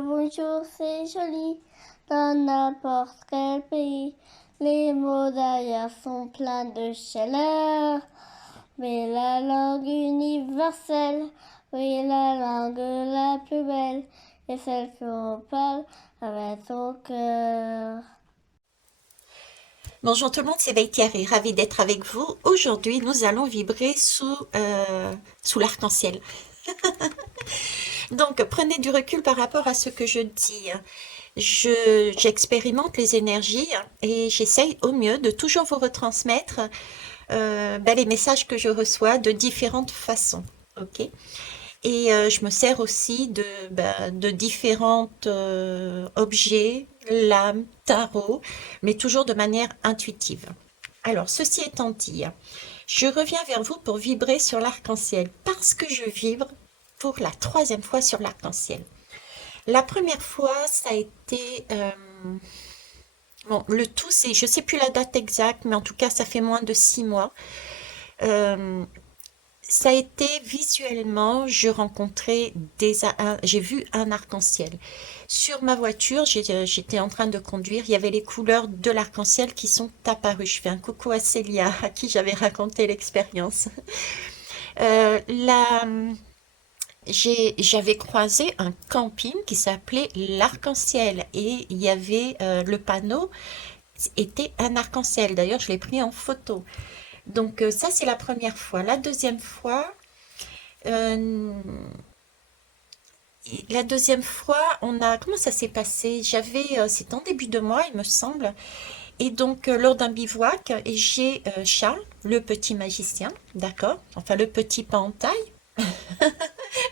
bonjour, c'est joli. Dans n'importe quel pays, les mots derrière sont pleins de chaleur. Mais la langue universelle, oui, la langue la plus belle, est celle qu'on parle avec son cœur. Bonjour tout le monde, c'est Vaitiari, ravie d'être avec vous. Aujourd'hui, nous allons vibrer sous l'arc-en-ciel. Donc, prenez du recul par rapport à ce que je dis. J'expérimente les énergies et j'essaye au mieux de toujours vous retransmettre les messages que je reçois de différentes façons. Ok? Et je me sers aussi de différents objets, lames, tarots, mais toujours de manière intuitive. Alors, ceci étant dit, je reviens vers vous pour vibrer sur l'arc-en-ciel, parce que je vibre pour la troisième fois sur l'arc-en-ciel. La première fois, ça a été... bon, le tout, c'est, je ne sais plus la date exacte, mais en tout cas, ça fait moins de 6 mois. Euh, Ça a été visuellement, je rencontrais j'ai vu un arc-en-ciel. Sur ma voiture, j'étais en train de conduire, il y avait les couleurs de l'arc-en-ciel qui sont apparues. Je fais un coucou à Célia, à qui j'avais raconté l'expérience. Là, j'avais croisé un camping qui s'appelait l'Arc-en-Ciel et il y avait le panneau était un arc-en-ciel. D'ailleurs, je l'ai pris en photo. Donc ça, c'est la première fois. Euh, la deuxième fois, comment ça s'est passé? C'était en début de mois, il me semble. Et donc, lors d'un bivouac, et j'ai Charles, le petit magicien, d'accord? Enfin, le petit pas en taille,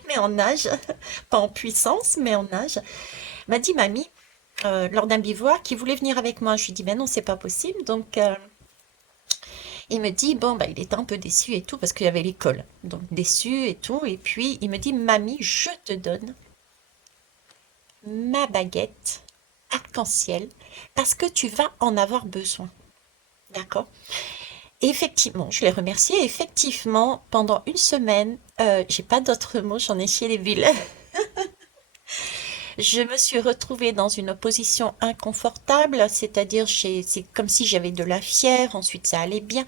mais en âge, pas en puissance, mais en âge, m'a dit, mamie, lors d'un bivouac, il voulait venir avec moi. Je lui dis, ben non, c'est pas possible. Donc, il me dit, bon, bah, il était un peu déçu et tout, parce qu'il y avait l'école. Donc, déçu et tout. Et puis, il me dit, mamie, je te donne ma baguette arc-en-ciel parce que tu vas en avoir besoin. D'accord? Et effectivement, je l'ai remercié. Effectivement, pendant une semaine, j'ai pas d'autres mots, j'en ai chié les bulles. Je me suis retrouvée dans une position inconfortable, c'est-à-dire c'est comme si j'avais de la fièvre, ensuite ça allait bien.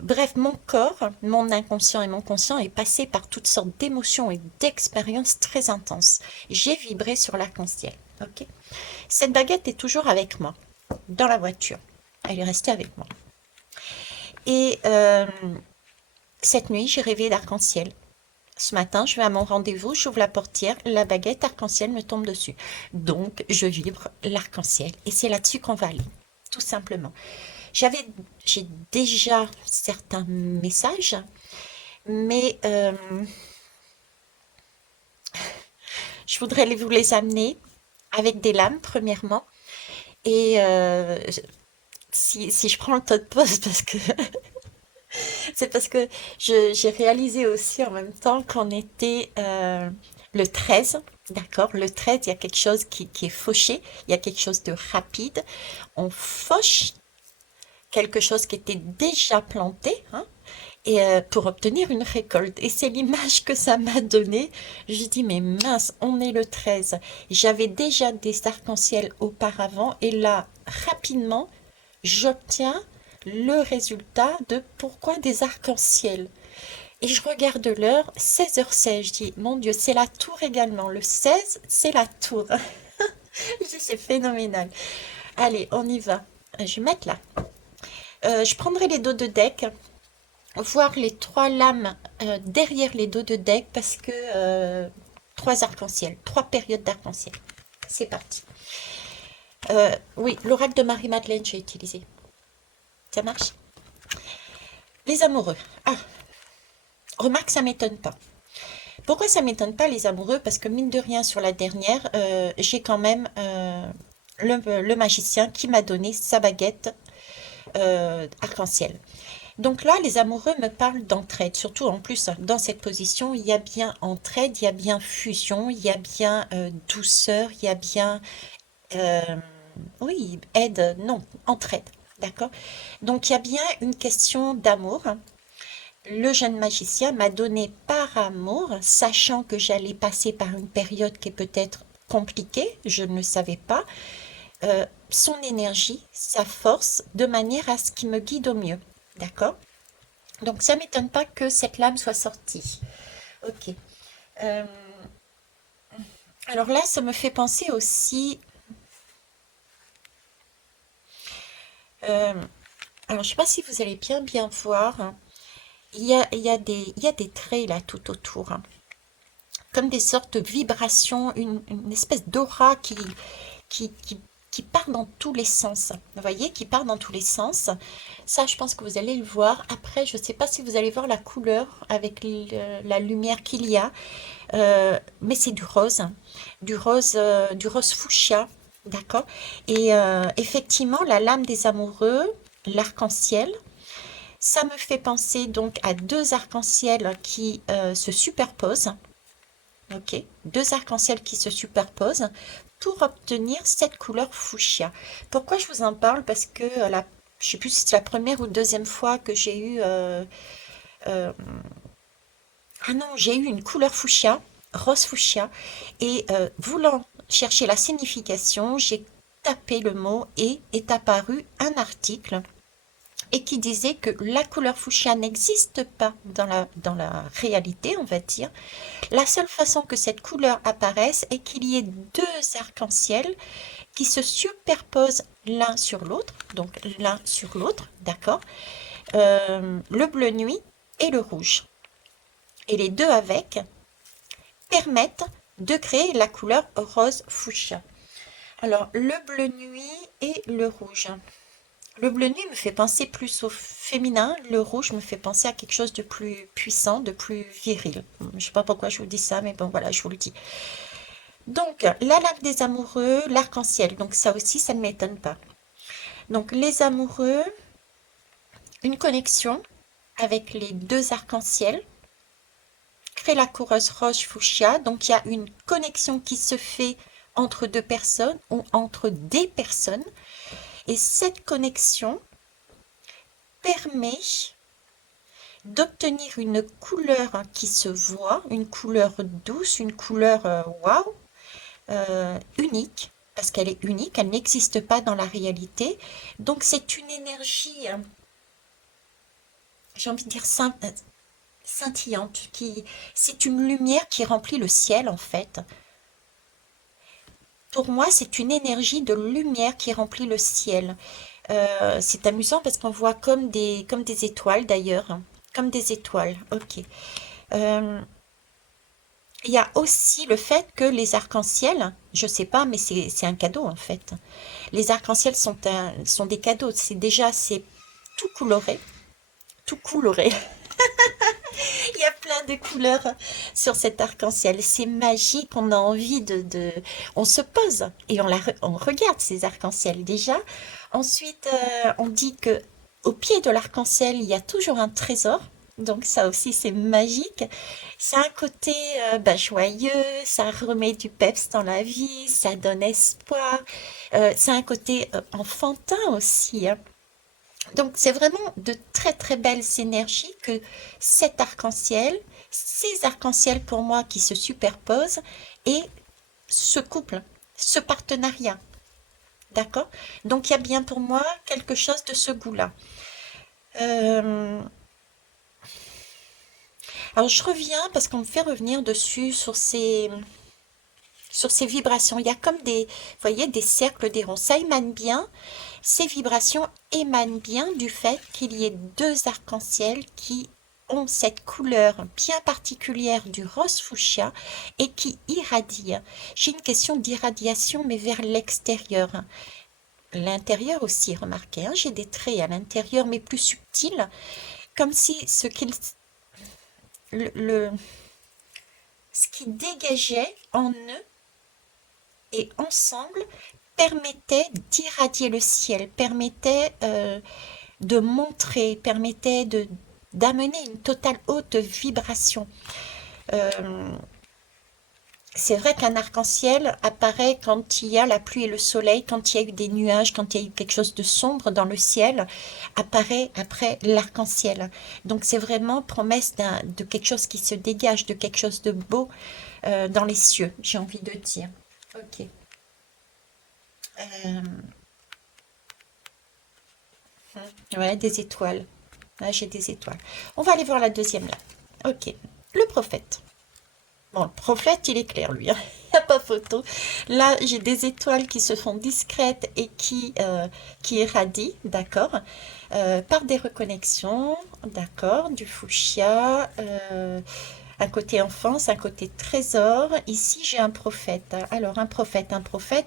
Bref, mon corps, mon inconscient et mon conscient est passé par toutes sortes d'émotions et d'expériences très intenses. J'ai vibré sur l'arc-en-ciel. Ok. Cette baguette est toujours avec moi, dans la voiture. Elle est restée avec moi. Et cette nuit, j'ai rêvé d'arc-en-ciel. Ce matin, je vais à mon rendez-vous, j'ouvre la portière, la baguette arc-en-ciel me tombe dessus. Donc, je vibre l'arc-en-ciel. Et c'est là-dessus qu'on va aller, tout simplement. J'avais, j'ai déjà certains messages, mais je voudrais vous les amener avec des lames, premièrement. Et si je prends le temps de pause, c'est parce que j'ai réalisé aussi en même temps qu'on était le 13, d'accord? Le 13, il y a quelque chose qui est fauché, il y a quelque chose de rapide. On fauche quelque chose qui était déjà planté, hein, et pour obtenir une récolte. Et c'est l'image que ça m'a donnée. Je dis, mais mince, on est le 13. J'avais déjà des arcs-en-ciel auparavant, et là, rapidement, j'obtiens le résultat de pourquoi des arcs-en-ciel. Et je regarde l'heure, 16h16. Je dis, mon Dieu, c'est la tour également. Le 16, c'est la tour. Je dis, c'est phénoménal. Allez, on y va. Je vais mettre là. Je prendrai les dos de deck, voir les trois lames derrière les dos de deck parce que trois arcs-en-ciel, trois périodes d'arc-en-ciel. C'est parti. Oui, l'oracle de Marie-Madeleine, j'ai utilisé. Ça marche? Les amoureux. Ah, remarque, ça m'étonne pas. Pourquoi ça m'étonne pas les amoureux? Parce que mine de rien, sur la dernière, j'ai quand même le magicien qui m'a donné sa baguette arc-en-ciel. Donc là, les amoureux me parlent d'entraide, surtout en plus dans cette position, il y a bien entraide, il y a bien fusion, il y a bien douceur, il y a bien, euh, oui, aide, non, entraide, d'accord? Donc il y a bien une question d'amour. Le jeune magicien m'a donné par amour, sachant que j'allais passer par une période qui est peut-être compliqué, je ne le savais pas, son énergie, sa force, de manière à ce qu'il me guide au mieux. D'accord? Donc ça m'étonne pas que cette lame soit sortie. Ok. Euh, alors là, ça me fait penser aussi. euh, alors je sais pas si vous allez bien voir, hein. Il y a des traits là tout autour, hein, comme des sortes de vibrations, une espèce d'aura qui, qui, qui part dans tous les sens. Vous voyez, qui part dans tous les sens. Ça, je pense que vous allez le voir. Après, je ne sais pas si vous allez voir la couleur avec la lumière qu'il y a, mais c'est du rose fuchsia, d'accord? Et effectivement, la lame des amoureux, l'arc-en-ciel, ça me fait penser donc à deux arcs-en-ciel qui se superposent. Ok, deux arcs-en-ciel qui se superposent pour obtenir cette couleur fuchsia. Pourquoi je vous en parle? Parce que je sais plus si c'est la première ou deuxième fois que j'ai eu euh, ah non, j'ai eu une couleur fuchsia, rose fuchsia, et voulant chercher la signification, j'ai tapé le mot et est apparu un article et qui disait que la couleur fuchsia n'existe pas dans la réalité, on va dire. La seule façon que cette couleur apparaisse est qu'il y ait deux arcs-en-ciel qui se superposent l'un sur l'autre, donc l'un sur l'autre, d'accord, le bleu nuit et le rouge. Et les deux avec permettent de créer la couleur rose fuchsia. Alors, le bleu nuit et le rouge. Le bleu nuit me fait penser plus au féminin, le rouge me fait penser à quelque chose de plus puissant, de plus viril. Je ne sais pas pourquoi je vous dis ça, mais bon voilà, je vous le dis. Donc, la lame des amoureux, l'arc-en-ciel, donc ça aussi, ça ne m'étonne pas. Donc, les amoureux, une connexion avec les deux arcs-en-ciel, crée la coureuse rose fuchsia, donc il y a une connexion qui se fait entre deux personnes ou entre des personnes, et cette connexion permet d'obtenir une couleur qui se voit, une couleur douce, une couleur waouh, unique, parce qu'elle est unique, elle n'existe pas dans la réalité. Donc c'est une énergie, j'ai envie de dire scintillante, c'est une lumière qui remplit le ciel en fait. Pour moi, c'est une énergie de lumière qui remplit le ciel. C'est amusant parce qu'on voit comme des étoiles d'ailleurs, hein, comme des étoiles. Ok. Euh, Il y a aussi le fait que les arcs-en-ciel, je sais pas, mais c'est un cadeau en fait. Les arcs-en-ciel sont des cadeaux. C'est tout coloré, tout coloré. Il y a plein de couleurs sur cet arc-en-ciel. C'est magique. On a envie on se pose et on regarde ces arcs-en-ciel déjà. Ensuite, on dit que au pied de l'arc-en-ciel, il y a toujours un trésor. Donc ça aussi, c'est magique. Ça a un côté joyeux, ça remet du peps dans la vie, ça donne espoir. Ça a un côté enfantin aussi, hein. Donc c'est vraiment de très très belles énergies que cet arc-en-ciel, ces arcs-en-ciel pour moi qui se superposent et ce couple, ce partenariat. D'accord? Donc il y a bien pour moi quelque chose de ce goût-là. Euh, alors je reviens parce qu'on me fait revenir dessus sur ces vibrations. Il y a comme vous voyez, des cercles, des ronds. Ça émane bien. Ces vibrations émanent bien du fait qu'il y ait deux arcs-en-ciel qui ont cette couleur bien particulière du rose fuchsia et qui irradient. J'ai une question d'irradiation, mais vers l'extérieur. L'intérieur aussi, remarquez, hein, j'ai des traits à l'intérieur, mais plus subtils, comme si le, le- ce qui dégageait en eux et ensemble permettait d'irradier le ciel, permettait de montrer, permettait d'amener une totale haute vibration. Euh, c'est vrai qu'un arc-en-ciel apparaît quand il y a la pluie et le soleil, quand il y a eu des nuages, quand il y a eu quelque chose de sombre dans le ciel, apparaît après l'arc-en-ciel. Donc c'est vraiment promesse de quelque chose qui se dégage, de quelque chose de beau dans les cieux, j'ai envie de dire. Ok. Euh, ouais, des étoiles. Là, j'ai des étoiles. On va aller voir la deuxième là. Ok. Le prophète. Bon, le prophète, il est clair, lui, hein. Il n'y a pas photo. Là, j'ai des étoiles qui se font discrètes et qui irradient, d'accord, par des reconnexions, d'accord, du fuchsia, un côté enfance, un côté trésor. Ici, j'ai un prophète. Alors, un prophète,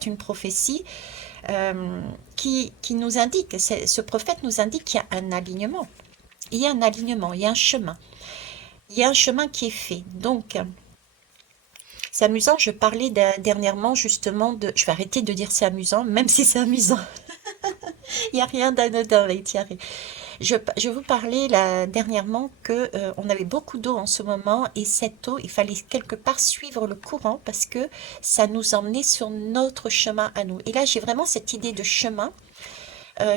une prophétie qui nous indique, ce prophète nous indique qu'il y a un alignement. Il y a un alignement, il y a un chemin. Il y a un chemin qui est fait. Donc, c'est amusant, je parlais dernièrement justement de... Je vais arrêter de dire c'est amusant, même si c'est amusant. Il n'y a rien d'anodin avec Thierry. Je vous parlais là, dernièrement que on avait beaucoup d'eau en ce moment et cette eau, il fallait quelque part suivre le courant parce que ça nous emmenait sur notre chemin à nous. Et là, j'ai vraiment cette idée de chemin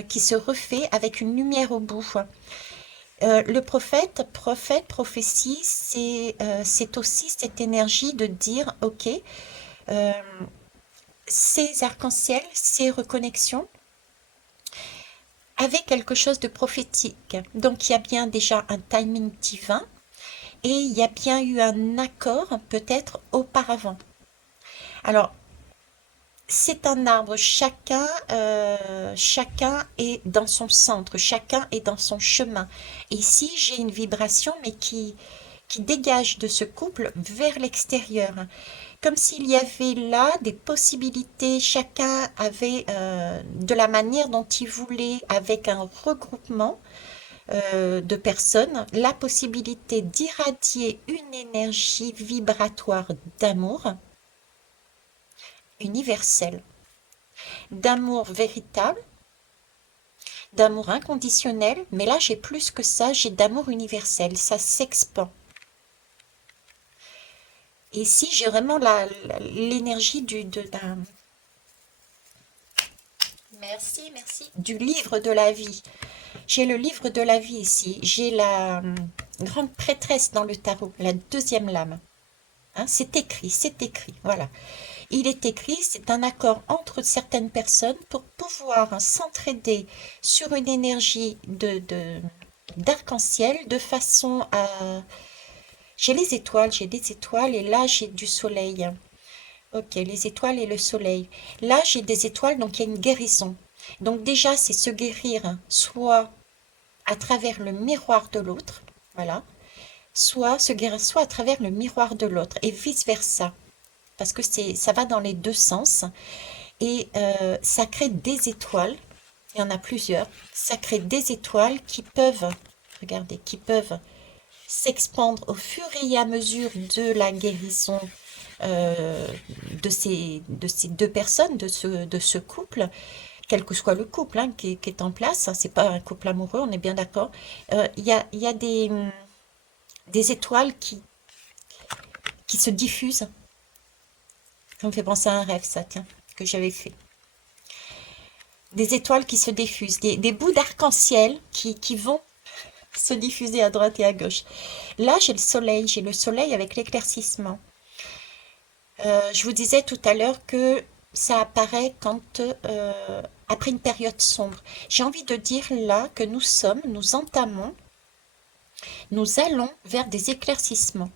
qui se refait avec une lumière au bout. Le prophétie, c'est aussi cette énergie de dire, ok, euh, ces arcs-en-ciel, ces reconnexions, avec quelque chose de prophétique. Donc il y a bien déjà un timing divin et il y a bien eu un accord peut-être auparavant. Alors c'est un arbre, chacun est dans son centre, chacun est dans son chemin. Et ici j'ai une vibration mais qui dégage de ce couple vers l'extérieur. Comme s'il y avait là des possibilités, chacun avait de la manière dont il voulait, avec un regroupement de personnes, la possibilité d'irradier une énergie vibratoire d'amour universel, d'amour véritable, d'amour inconditionnel, mais là j'ai plus que ça, j'ai d'amour universel, ça s'expand. Et ici j'ai vraiment l'énergie merci, du livre de la vie. J'ai le livre de la vie ici. J'ai la grande prêtresse dans le tarot, la deuxième lame. Hein, c'est écrit, voilà. Il est écrit, c'est un accord entre certaines personnes pour pouvoir s'entraider sur une énergie d'arc-en-ciel de façon à... j'ai des étoiles et là j'ai du soleil. Ok, les étoiles et le soleil. Là j'ai des étoiles, donc il y a une guérison. Donc déjà c'est se guérir soit à travers le miroir de l'autre, voilà, soit se guérir soit à travers le miroir de l'autre et vice-versa, parce que ça va dans les deux sens et ça crée des étoiles, il y en a plusieurs, ça crée des étoiles qui peuvent, regardez, qui peuvent s'expandre au fur et à mesure de la guérison euh, de ces deux personnes, de ce couple, quel que soit le couple hein, qui est en place, hein, c'est pas un couple amoureux, on est bien d'accord. Il y a des étoiles qui se diffusent. Ça me fait penser à un rêve, ça, tiens, que j'avais fait. Des étoiles qui se diffusent, des bouts d'arc-en-ciel qui vont se diffuser à droite et à gauche. Là, j'ai le soleil avec l'éclaircissement. Je vous disais tout à l'heure que ça apparaît quand après une période sombre. J'ai envie de dire là que nous entamons, nous allons vers des éclaircissements.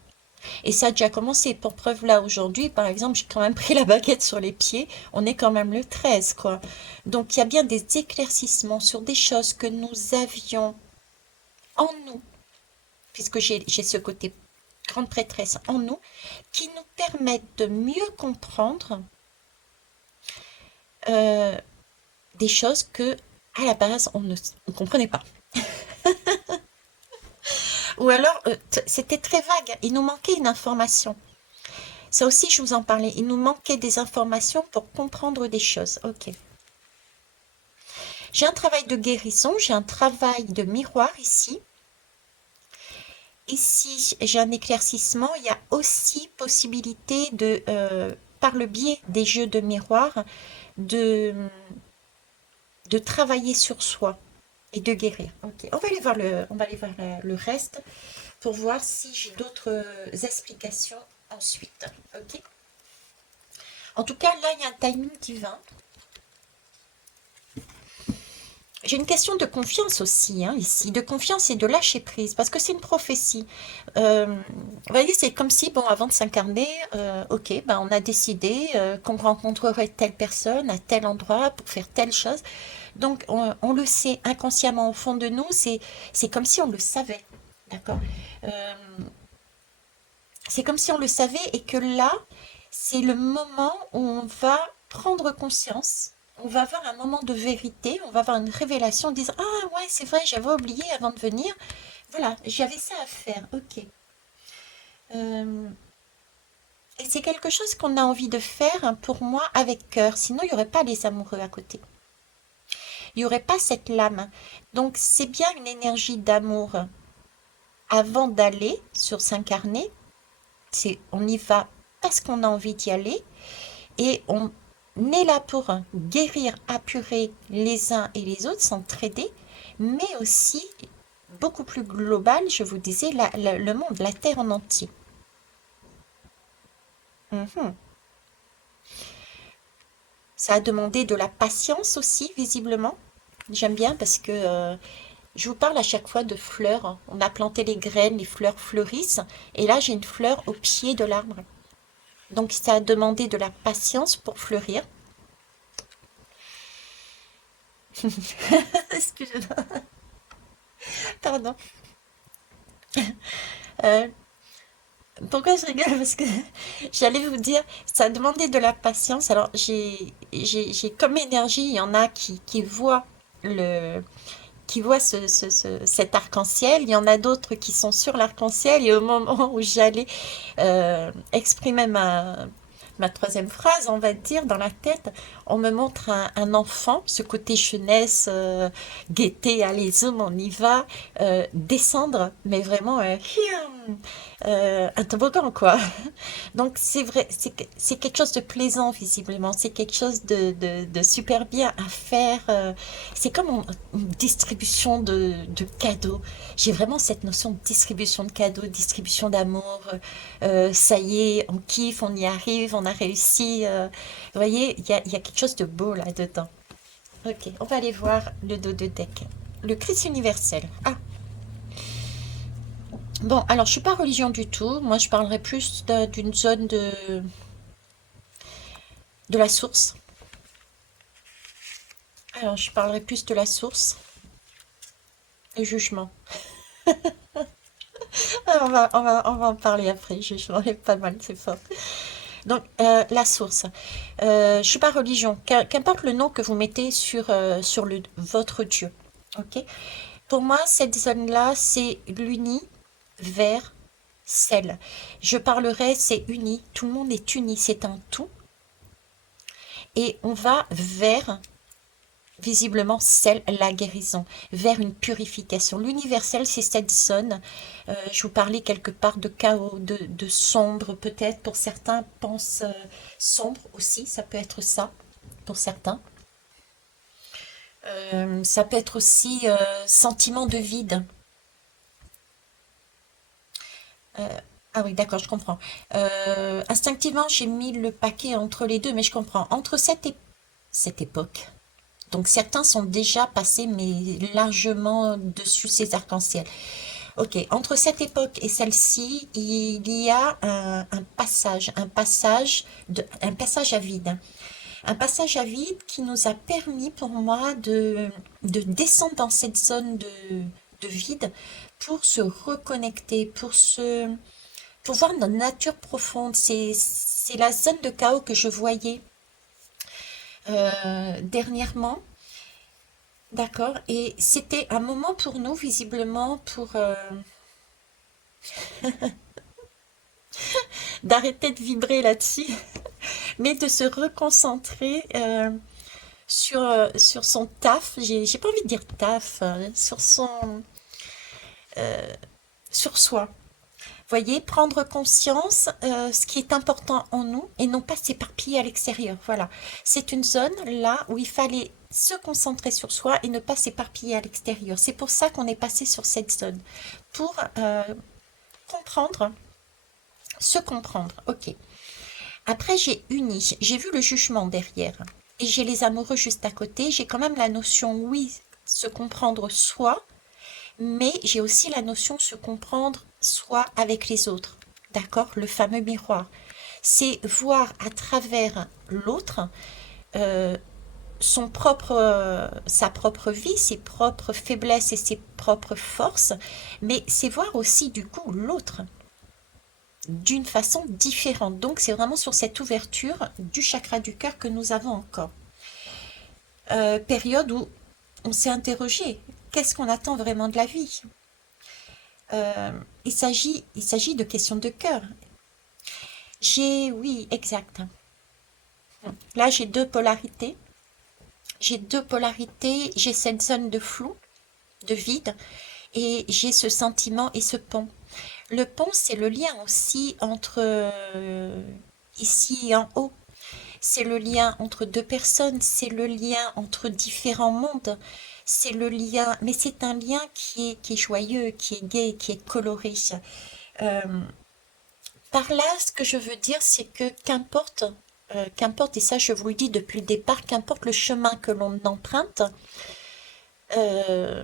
Et ça a déjà commencé. Pour preuve là aujourd'hui, par exemple, j'ai quand même pris la baguette sur les pieds. On est quand même le 13, quoi. Donc il y a bien des éclaircissements sur des choses que nous avions en nous, puisque j'ai ce côté grande prêtresse en nous, qui nous permettent de mieux comprendre euh, des choses que à la base on ne comprenait pas. Ou alors c'était très vague, il nous manquait une information. Ça aussi je vous en parlais, il nous manquait des informations pour comprendre des choses. Ok. J'ai un travail de guérison, j'ai un travail de miroir ici. Ici, j'ai un éclaircissement. Il y a aussi possibilité par le biais des jeux de miroir, de, de travailler sur soi et de guérir. Ok, on va aller voir le reste pour voir si j'ai d'autres explications ensuite. Ok. En tout cas, là, il y a un timing divin. J'ai une question de confiance aussi, hein, ici, de confiance et de lâcher prise, parce que c'est une prophétie. Vous voyez, c'est comme si, bon, avant de s'incarner, ok, ben, on a décidé qu'on rencontrerait telle personne à tel endroit pour faire telle chose. Donc, on le sait inconsciemment au fond de nous, c'est comme si on le savait, d'accord? Euh, c'est comme si on le savait et que là, c'est le moment où on va prendre conscience. On va avoir un moment de vérité, on va avoir une révélation en disant: ah ouais, c'est vrai, j'avais oublié avant de venir. Voilà, j'avais ça à faire, ok. Euh, et c'est quelque chose qu'on a envie de faire, hein, pour moi, avec cœur. Sinon, il n'y aurait pas les amoureux à côté. Il n'y aurait pas cette lame. Donc, c'est bien une énergie d'amour avant d'aller sur s'incarner. On y va parce qu'on a envie d'y aller. Et on est là pour guérir, apurer les uns et les autres, s'entraider, mais aussi, beaucoup plus global, je vous disais, le monde, la Terre en entier. Mhm. Ça a demandé de la patience aussi, visiblement. J'aime bien parce que je vous parle à chaque fois de fleurs. On a planté les graines, les fleurs fleurissent, et là j'ai une fleur au pied de l'arbre. Donc ça a demandé de la patience pour fleurir. Excusez-moi, pardon. Euh, Pourquoi je rigole? Parce que j'allais vous dire, ça a demandé de la patience. Alors, j'ai comme énergie, il y en a qui voient le, qui voient cet arc-en-ciel. Il y en a d'autres qui sont sur l'arc-en-ciel. Et au moment où j'allais exprimer ma troisième phrase, on va dire, dans la tête, on me montre un enfant, ce côté jeunesse, gaieté, allez, zoom, on y va, descendre, mais vraiment, un toboggan, quoi. Donc c'est vrai, c'est quelque chose de plaisant visiblement, c'est quelque chose de super bien à faire. C'est comme une distribution de cadeaux. J'ai vraiment cette notion de distribution de cadeaux, distribution d'amour. Ça y est, on kiffe, on y arrive, on a réussi. Vous voyez, il y a quelque chose de beau là-dedans. Ok, on va aller voir le dos de deck. Le Christ universel. Ah, bon, alors je suis pas religion du tout. Moi, je parlerai plus d'une zone de la source. Alors, je parlerai plus de la source, le jugement. Ah, on va en parler après. Jugement est pas mal, c'est fort. Donc, la source. Je suis pas religion. Qu'importe le nom que vous mettez sur votre Dieu. Ok? Pour moi, cette zone-là, c'est l'uni vers celle. Je parlerai, c'est uni. Tout le monde est uni. C'est un tout. Et on va vers visiblement celle, la guérison, vers une purification. L'universel, c'est cette zone, je vous parlais quelque part de chaos, de sombre, peut-être pour certains pensent sombre aussi, ça peut être ça pour certains. Ça peut être aussi sentiment de vide. Euh, ah oui, d'accord, je comprends. Instinctivement, j'ai mis le paquet entre les deux, mais je comprends. Entre cette époque, donc certains sont déjà passés, mais largement dessus ces arcs-en-ciel. Ok, entre cette époque et celle-ci, il y a un passage à vide. Un passage à vide qui nous a permis pour moi de descendre dans cette zone de vide pour se reconnecter, pour voir notre nature profonde. C'est la zone de chaos que je voyais dernièrement. D'accord. Et c'était un moment pour nous, visiblement, pour d'arrêter de vibrer là-dessus, mais de se reconcentrer sur son taf. J'ai pas envie de dire taf, euh, sur soi. Voyez, prendre conscience ce qui est important en nous et non pas s'éparpiller à l'extérieur. Voilà. C'est une zone là où il fallait se concentrer sur soi et ne pas s'éparpiller à l'extérieur. C'est pour ça qu'on est passé sur cette zone. Pour comprendre, se comprendre. Ok. Après, j'ai uni, j'ai vu le jugement derrière. Et j'ai les amoureux juste à côté. J'ai quand même la notion, oui, se comprendre soi, mais j'ai aussi la notion se comprendre soi avec les autres. D'accord? Le fameux miroir. C'est voir à travers l'autre euh, sa propre vie, ses propres faiblesses et ses propres forces, mais c'est voir aussi du coup l'autre d'une façon différente. Donc c'est vraiment sur cette ouverture du chakra du cœur que nous avons encore. Période où on s'est interrogé, qu'est-ce qu'on attend vraiment de la vie? Il s'agit de questions de cœur. Oui, exact. Là, j'ai deux polarités. J'ai cette zone de flou, de vide, et j'ai ce sentiment et ce pont. Le pont, c'est le lien aussi entre ici et en haut. C'est le lien entre deux personnes, c'est le lien entre différents mondes. C'est le lien, mais c'est un lien qui est joyeux, qui est gai, qui est coloré. Euh, Par là, ce que je veux dire, c'est que qu'importe, et ça je vous le dis depuis le départ, qu'importe le chemin que l'on emprunte, euh,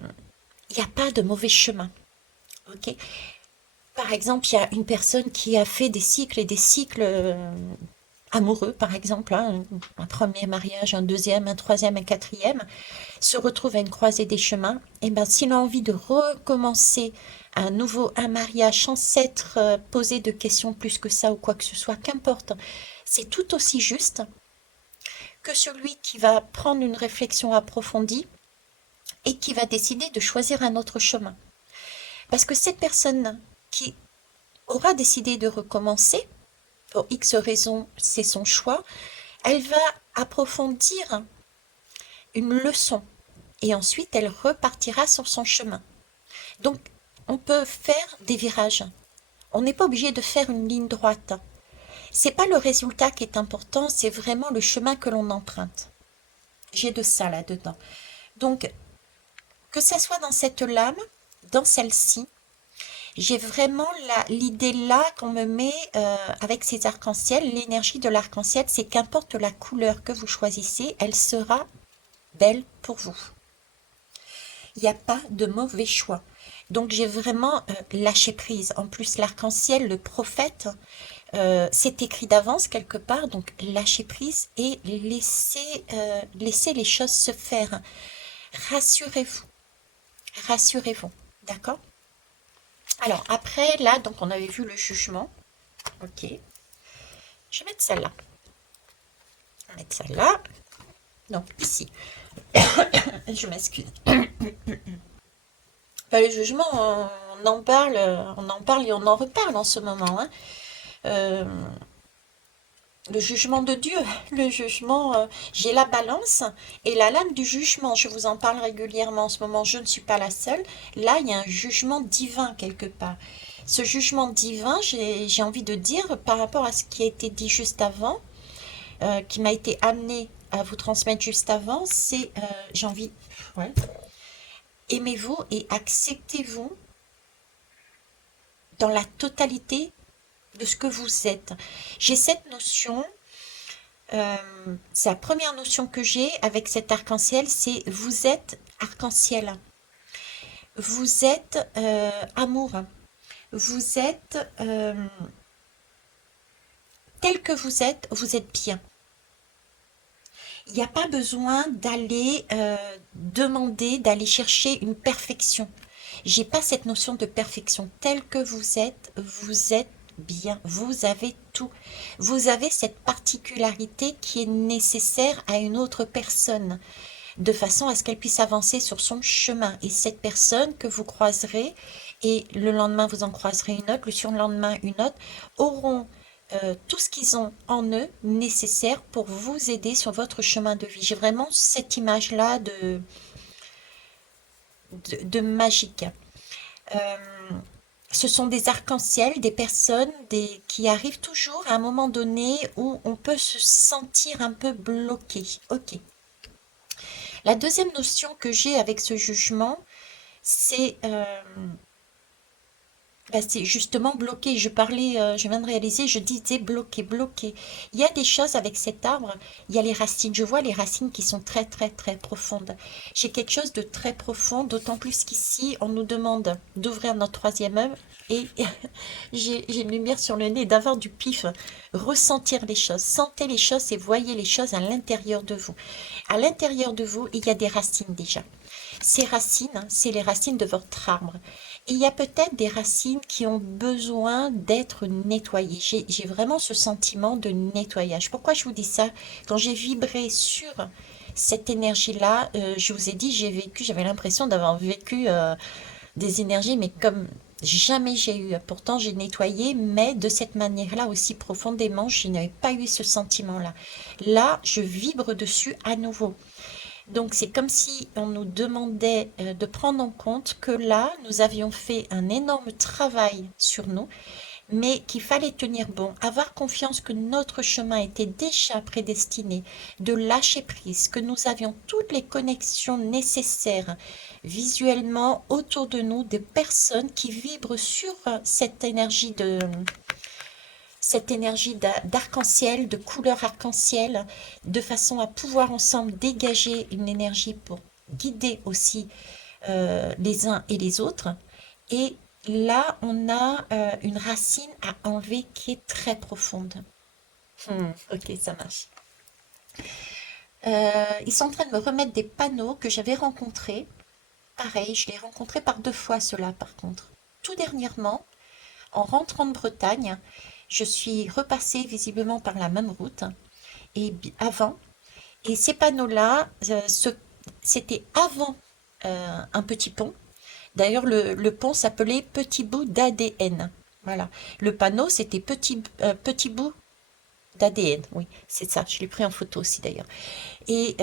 il n'y a pas de mauvais chemin. Ok. Par exemple, il y a une personne qui a fait des cycles et des cycles amoureux, par exemple, hein, un premier mariage, un deuxième, un troisième, un quatrième, se retrouve à une croisée des chemins. Et ben, s'il a envie de recommencer un mariage sans s'être posé de questions plus que ça ou quoi que ce soit, qu'importe, c'est tout aussi juste que celui qui va prendre une réflexion approfondie et qui va décider de choisir un autre chemin. Parce que cette personne qui aura décidé de recommencer, pour X raisons, c'est son choix, elle va approfondir une leçon et ensuite elle repartira sur son chemin. Donc, on peut faire des virages. On n'est pas obligé de faire une ligne droite. C'est pas le résultat qui est important, c'est vraiment le chemin que l'on emprunte. J'ai de ça là-dedans. Donc, que ça soit dans cette lame, dans celle-ci, j'ai vraiment l'idée là qu'on me met avec ces arcs-en-ciel, l'énergie de l'arc-en-ciel, c'est qu'importe la couleur que vous choisissez, elle sera belle pour vous. Il n'y a pas de mauvais choix. Donc j'ai vraiment lâché prise. En plus, l'arc-en-ciel, le prophète, c'est écrit d'avance quelque part. Donc lâcher prise et laisser les choses se faire. Rassurez-vous. Rassurez-vous. D'accord? Alors après, là, donc on avait vu le jugement. Ok. Je vais mettre celle-là. Je vais mettre celle-là. Donc ici. Je m'excuse. Bah, le jugement, on en parle et on en reparle en ce moment, hein. Euh, le jugement de Dieu, le jugement, j'ai la balance et la lame du jugement, je vous en parle régulièrement en ce moment, je ne suis pas la seule. Là, il y a un jugement divin quelque part. Ce jugement divin, j'ai envie de dire, par rapport à ce qui a été dit juste avant, qui m'a été amené à vous transmettre juste avant, c'est, j'ai envie, ouais, aimez-vous et acceptez-vous dans la totalité de ce que vous êtes. J'ai cette notion, c'est la première notion que j'ai avec cet arc-en-ciel, c'est vous êtes arc-en-ciel, vous êtes amour, vous êtes tel que vous êtes bien. Il n'y a pas besoin d'aller demander, d'aller chercher une perfection. J'ai pas cette notion de perfection. Tel que vous êtes bien. Vous avez tout. Vous avez cette particularité qui est nécessaire à une autre personne, de façon à ce qu'elle puisse avancer sur son chemin. Et cette personne que vous croiserez, et le lendemain vous en croiserez une autre, le surlendemain une autre, auront tout ce qu'ils ont en eux nécessaire pour vous aider sur votre chemin de vie. J'ai vraiment cette image-là de magique. Euh, Ce sont des arcs-en-ciel, des personnes qui arrivent toujours à un moment donné où on peut se sentir un peu bloqué. Ok. La deuxième notion que j'ai avec ce jugement, c'est Bah, c'est justement bloqué. Je parlais, je viens de réaliser, je disais bloqué, bloqué. Il y a des choses avec cet arbre, il y a les racines. Je vois les racines qui sont très, très, très profondes. J'ai quelque chose de très profond, d'autant plus qu'ici, on nous demande d'ouvrir notre troisième œil et j'ai une lumière sur le nez, d'avoir du pif, ressentir les choses. Sentez les choses et voyez les choses à l'intérieur de vous. À l'intérieur de vous, il y a des racines déjà. Ces racines, c'est les racines de votre arbre. Et il y a peut-être des racines qui ont besoin d'être nettoyées. J'ai vraiment ce sentiment de nettoyage. Pourquoi je vous dis ça? Quand j'ai vibré sur cette énergie-là, je vous ai dit, j'avais l'impression d'avoir vécu des énergies, mais comme jamais j'ai eu. Pourtant, j'ai nettoyé, mais de cette manière-là aussi profondément, je n'avais pas eu ce sentiment-là. Là, je vibre dessus à nouveau. Donc, c'est comme si on nous demandait de prendre en compte que là, nous avions fait un énorme travail sur nous, mais qu'il fallait tenir bon, avoir confiance que notre chemin était déjà prédestiné, de lâcher prise, que nous avions toutes les connexions nécessaires visuellement autour de nous, des personnes qui vibrent sur cette énergie d'arc-en-ciel, de couleur arc-en-ciel, de façon à pouvoir ensemble dégager une énergie pour guider aussi les uns et les autres. Et là, on a une racine à enlever qui est très profonde. Ok, ça marche. Ils sont en train de me remettre des panneaux que j'avais rencontrés. Pareil, je l'ai rencontré par 2 fois, cela par contre. Tout dernièrement, en rentrant de Bretagne, je suis repassée visiblement par la même route et avant. Et ces panneaux-là, c'était avant un petit pont. D'ailleurs, le pont s'appelait Petit bout d'ADN. Voilà. Le panneau, c'était petit bout d'ADN. Oui, c'est ça. Je l'ai pris en photo aussi d'ailleurs. Et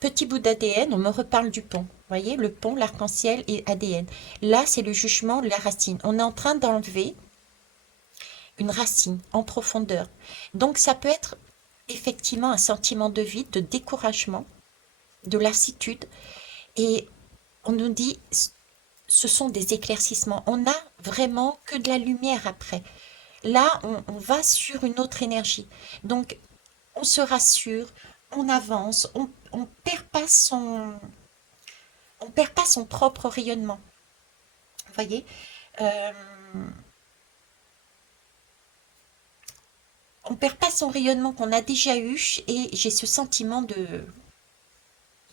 petit bout d'ADN, on me reparle du pont. Vous voyez, le pont, l'arc-en-ciel et ADN. Là, c'est le jugement, la racine. On est en train d'enlever une racine en profondeur. Donc, ça peut être effectivement un sentiment de vide, de découragement, de lassitude. Et on nous dit, ce sont des éclaircissements. On n'a vraiment que de la lumière après. Là, on va sur une autre énergie. Donc, on se rassure, on avance, on perd pas son propre rayonnement. Vous voyez, Euh, on perd pas son rayonnement qu'on a déjà eu et j'ai ce sentiment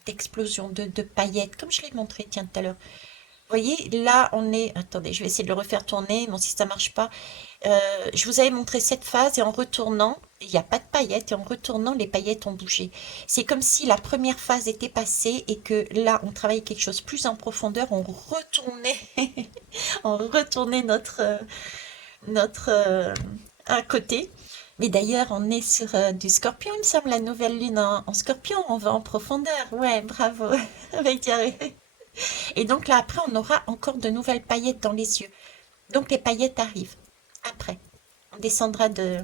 d'explosion, de paillettes, comme je l'ai montré, tiens, tout à l'heure. Vous voyez, là, on est... Attendez, je vais essayer de le refaire tourner. Bon, si ça marche pas. Je vous avais montré cette phase et en retournant, il n'y a pas de paillettes et en retournant, les paillettes ont bougé. C'est comme si la première phase était passée et que là, on travaillait quelque chose plus en profondeur. On retournait, on retournait notre à côté. Mais d'ailleurs, on est sur du scorpion, il me semble, la nouvelle lune en scorpion. On va en profondeur. Ouais, bravo. Avec Thierry. Et donc là, après, on aura encore de nouvelles paillettes dans les yeux. Donc les paillettes arrivent. Après, on descendra de...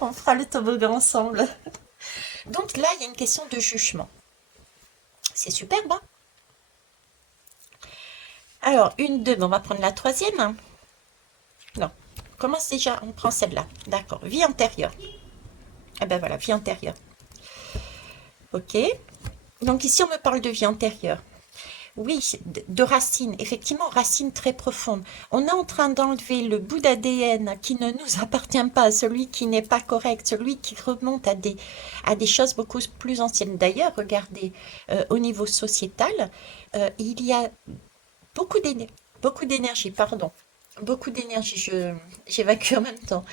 On fera le toboggan ensemble. Donc là, il y a une question de jugement. C'est superbe, hein? Alors, une, deux, bon, on va prendre la troisième. Non, on commence déjà, on prend celle-là. D'accord, vie antérieure. Ah ben voilà, vie antérieure. Ok. Donc ici, on me parle de vie antérieure. Oui, de racines, effectivement, racines très profondes. On est en train d'enlever le bout d'ADN qui ne nous appartient pas, celui qui n'est pas correct, celui qui remonte à des choses beaucoup plus anciennes. D'ailleurs, regardez, au niveau sociétal, il y a beaucoup d'énergie, pardon. Beaucoup d'énergie, j'évacue en même temps.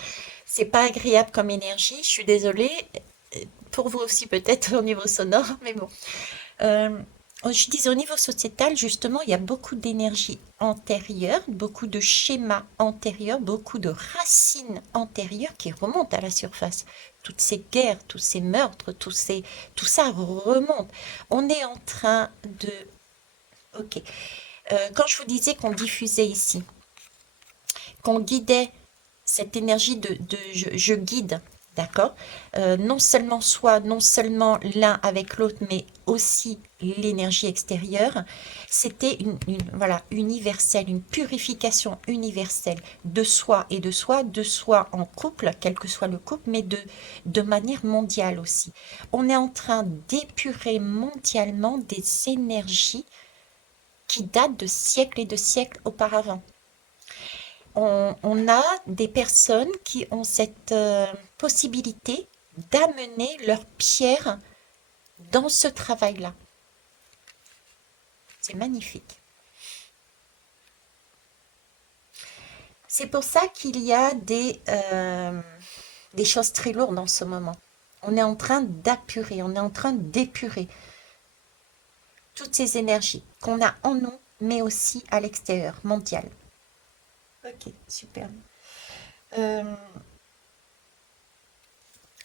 C'est pas agréable comme énergie, je suis désolée. Pour vous aussi peut-être au niveau sonore, mais bon. Euh, je disais au niveau sociétal, justement, il y a beaucoup d'énergie antérieure, beaucoup de schémas antérieurs, beaucoup de racines antérieures qui remontent à la surface. Toutes ces guerres, tous ces meurtres, tout ça remonte. On est en train de... Ok. Quand je vous disais qu'on diffusait ici, qu'on guidait cette énergie de je guide, d'accord? Non seulement soi, non seulement l'un avec l'autre, mais aussi l'énergie extérieure. C'était voilà, universelle, une purification universelle de soi et de soi en couple, quel que soit le couple, mais de manière mondiale aussi. On est en train d'épurer mondialement des énergies qui datent de siècles et de siècles auparavant. On a des personnes qui ont cette possibilité d'amener leur pierre dans ce travail-là. C'est magnifique. C'est pour ça qu'il y a des choses très lourdes en ce moment. On est en train d'apurer, on est en train d'épurer toutes ces énergies qu'on a en nous, mais aussi à l'extérieur, mondial. Ok, super. Euh,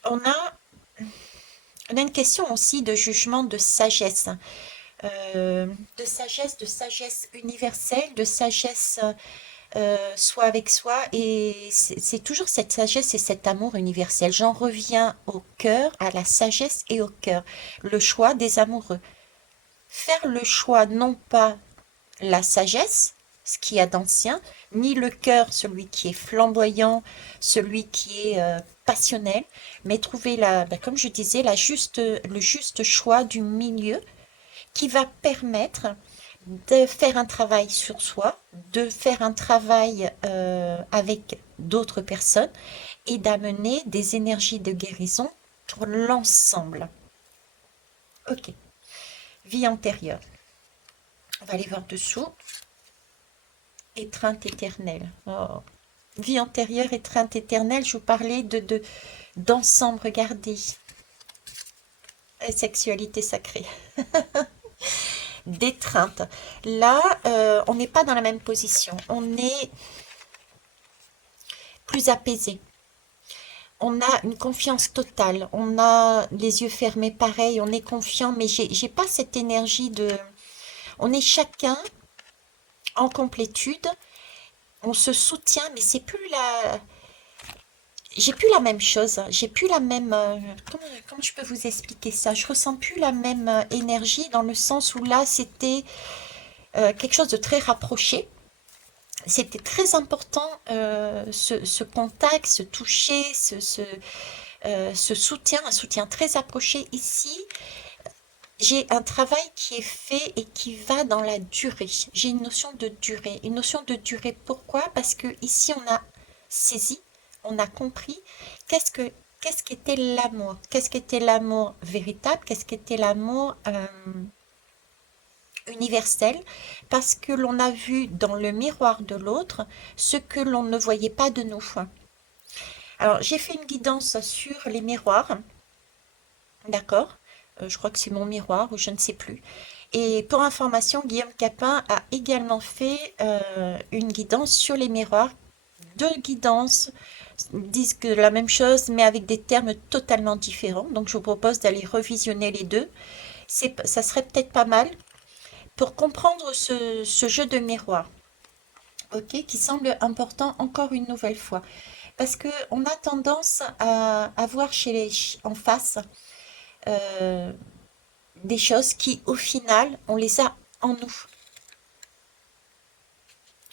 on a, on a une question aussi de jugement, euh, de sagesse universelle, de sagesse soi avec soi. Et c'est toujours cette sagesse et cet amour universel. J'en reviens au cœur, à la sagesse et au cœur. Le choix des amoureux. Faire le choix non pas la sagesse, ce qu'il y a d'ancien, ni le cœur, celui qui est flamboyant, celui qui est passionnel, mais trouver comme je disais, le juste choix du milieu qui va permettre de faire un travail sur soi, de faire un travail avec d'autres personnes et d'amener des énergies de guérison pour l'ensemble. Ok, vie antérieure. On va aller voir dessous. Étreinte éternelle. Oh. Vie antérieure, étreinte éternelle, je vous parlais d'ensemble, regardez. Sexualité sacrée. D'étreinte. Là, on n'est pas dans la même position. On est plus apaisé. On a une confiance totale. On a les yeux fermés, pareil. On est confiant, mais j'ai pas cette énergie de. On est chacun en complétude. On se soutient, mais c'est plus la. J'ai plus la même chose. J'ai plus la même. Comment je peux vous expliquer ça? Je ressens plus la même énergie dans le sens où là, c'était quelque chose de très rapproché. C'était très important ce contact, ce toucher, ce soutien, un soutien très approché. Ici, j'ai un travail qui est fait et qui va dans la durée. J'ai une notion de durée. Une notion de durée, pourquoi? Parce que ici, on a saisi, on a compris qu'est-ce que qu'est-ce qu'était l'amour, qu'est-ce qu'était l'amour véritable, qu'est-ce qu'était l'amour universel, parce que l'on a vu dans le miroir de l'autre ce que l'on ne voyait pas de nous. Alors, j'ai fait une guidance sur les miroirs, d'accord? Je crois que c'est mon miroir ou je ne sais plus. Et pour information, Guillaume Capin a également fait une guidance sur les miroirs. Deux guidances disent que la même chose, mais avec des termes totalement différents. Donc, je vous propose d'aller revisionner les deux. Ça serait peut-être pas mal pour comprendre ce jeu de miroir, ok, qui semble important encore une nouvelle fois. Parce qu'on a tendance à voir en face euh, des choses qui, au final, on les a en nous.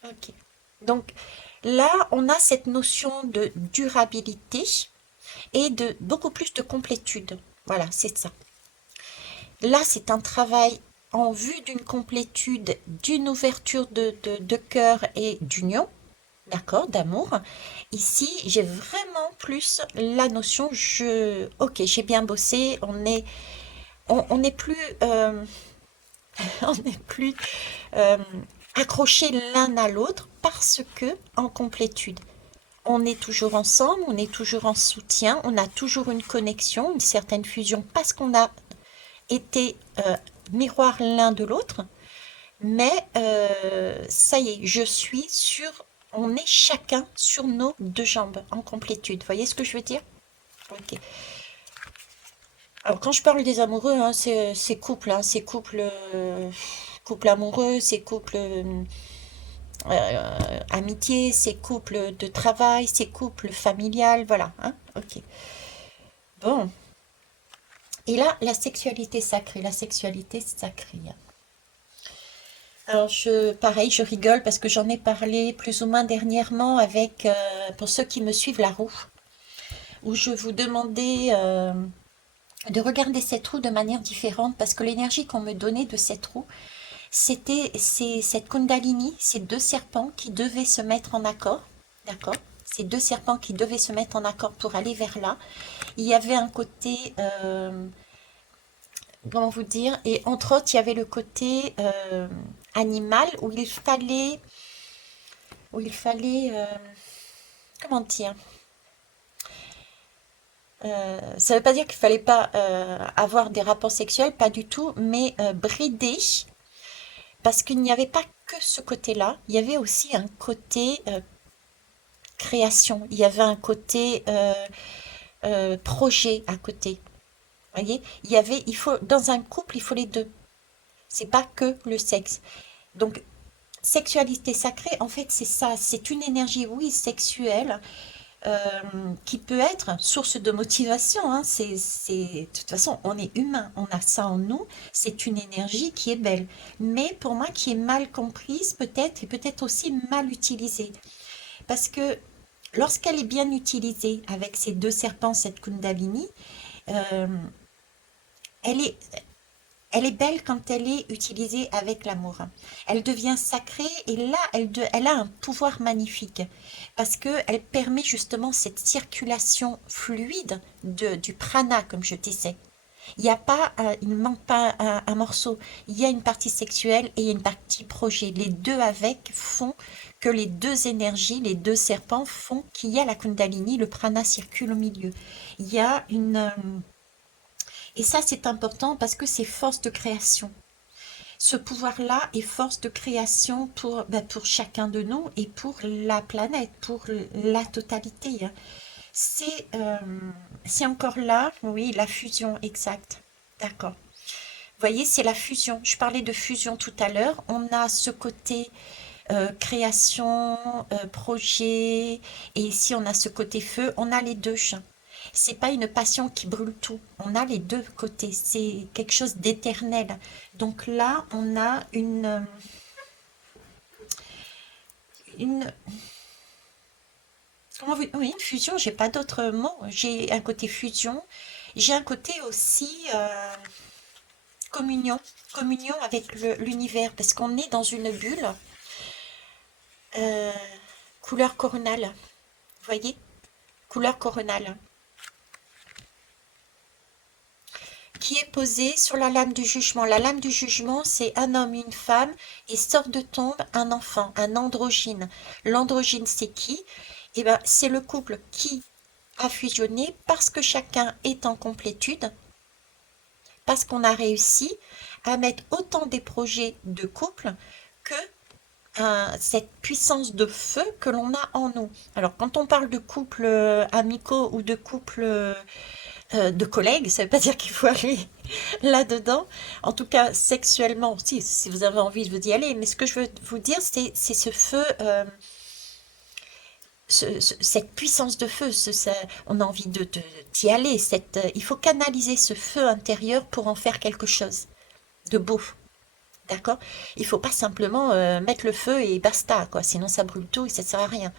Ok. Donc là, on a cette notion de durabilité et de beaucoup plus de complétude. Voilà, c'est ça. Là, c'est un travail en vue d'une complétude, d'une ouverture de cœur et d'union, d'accord, d'amour. Ici, j'ai vraiment plus la notion, ok, j'ai bien bossé, on n'est plus, on n'est plus euh, accrochés l'un à l'autre parce que en complétude. On est toujours ensemble, on est toujours en soutien, on a toujours une connexion, une certaine fusion parce qu'on a été miroir l'un de l'autre. Mais ça y est, on est chacun sur nos deux jambes en complétude. Vous voyez ce que je veux dire? Ok. Alors quand je parle des amoureux, hein, c'est couple, hein, c'est couple amoureux, c'est couple amitié, c'est couple de travail, c'est couple familial, voilà. Hein, ok. Bon. Et là, la sexualité sacrée, la sexualité sacrée. Alors, pareil, je rigole parce que j'en ai parlé plus ou moins dernièrement avec, pour ceux qui me suivent, la roue, où je vous demandais de regarder cette roue de manière différente parce que l'énergie qu'on me donnait de cette roue, c'est cette Kundalini, ces deux serpents qui devaient se mettre en accord, d'accord? Ces deux serpents qui devaient se mettre en accord pour aller vers là. Il y avait un côté, comment vous dire, et entre autres, il y avait le côté animal où il fallait, comment dire, ça ne veut pas dire qu'il fallait pas avoir des rapports sexuels, pas du tout, mais brider, parce qu'il n'y avait pas que ce côté-là, il y avait aussi un côté création, il y avait un côté projet à côté. Vous voyez, dans un couple, il faut les deux. C'est pas que le sexe. Donc, sexualité sacrée, en fait, c'est ça. C'est une énergie, oui, sexuelle, qui peut être source de motivation, hein. De toute façon, on est humain, on a ça en nous. C'est une énergie qui est belle, mais pour moi, qui est mal comprise peut-être et peut-être aussi mal utilisée. Parce que lorsqu'elle est bien utilisée avec ces deux serpents, cette Kundalini, euh, elle est, elle est belle quand elle est utilisée avec l'amour. Elle devient sacrée et là, elle a un pouvoir magnifique parce qu'elle permet justement cette circulation fluide du prana, comme je disais. Il ne manque pas un morceau. Il y a une partie sexuelle et il y a une partie projet. Les deux avec font que les deux énergies, les deux serpents font qu'il y a la Kundalini, le prana circule au milieu. Il y a et ça, c'est important parce que c'est force de création. Ce pouvoir-là est force de création pour chacun de nous et pour la planète, pour la totalité, hein. C'est c'est encore là, oui, la fusion, exact. D'accord. Vous voyez, c'est la fusion. Je parlais de fusion tout à l'heure. On a ce côté création, projet, et ici on a ce côté feu. On a les deux. C'est pas une passion qui brûle tout. On a les deux côtés. C'est quelque chose d'éternel. Donc là, on a une, oui, une fusion. J'ai pas d'autre mot. J'ai un côté fusion. J'ai un côté aussi communion, communion avec l'univers, parce qu'on est dans une bulle euh, couleur coronale. Vous voyez? Couleur coronale. Qui est posée sur la lame du jugement. La lame du jugement, c'est un homme, une femme, et sort de tombe un enfant, un androgyne. L'androgyne, c'est qui? Eh ben, c'est le couple qui a fusionné parce que chacun est en complétude, parce qu'on a réussi à mettre autant des projets de couple que cette puissance de feu que l'on a en nous. Alors, quand on parle de couple amicaux ou de couple de collègues, ça ne veut pas dire qu'il faut aller là-dedans. En tout cas, sexuellement aussi, si vous avez envie de vous y aller. Mais ce que je veux vous dire, c'est ce feu, cette puissance de feu. On a envie d'y aller. Il faut canaliser ce feu intérieur pour en faire quelque chose de beau. D'accord? Il faut pas simplement mettre le feu et basta, quoi. Sinon, ça brûle tout et ça sert à rien.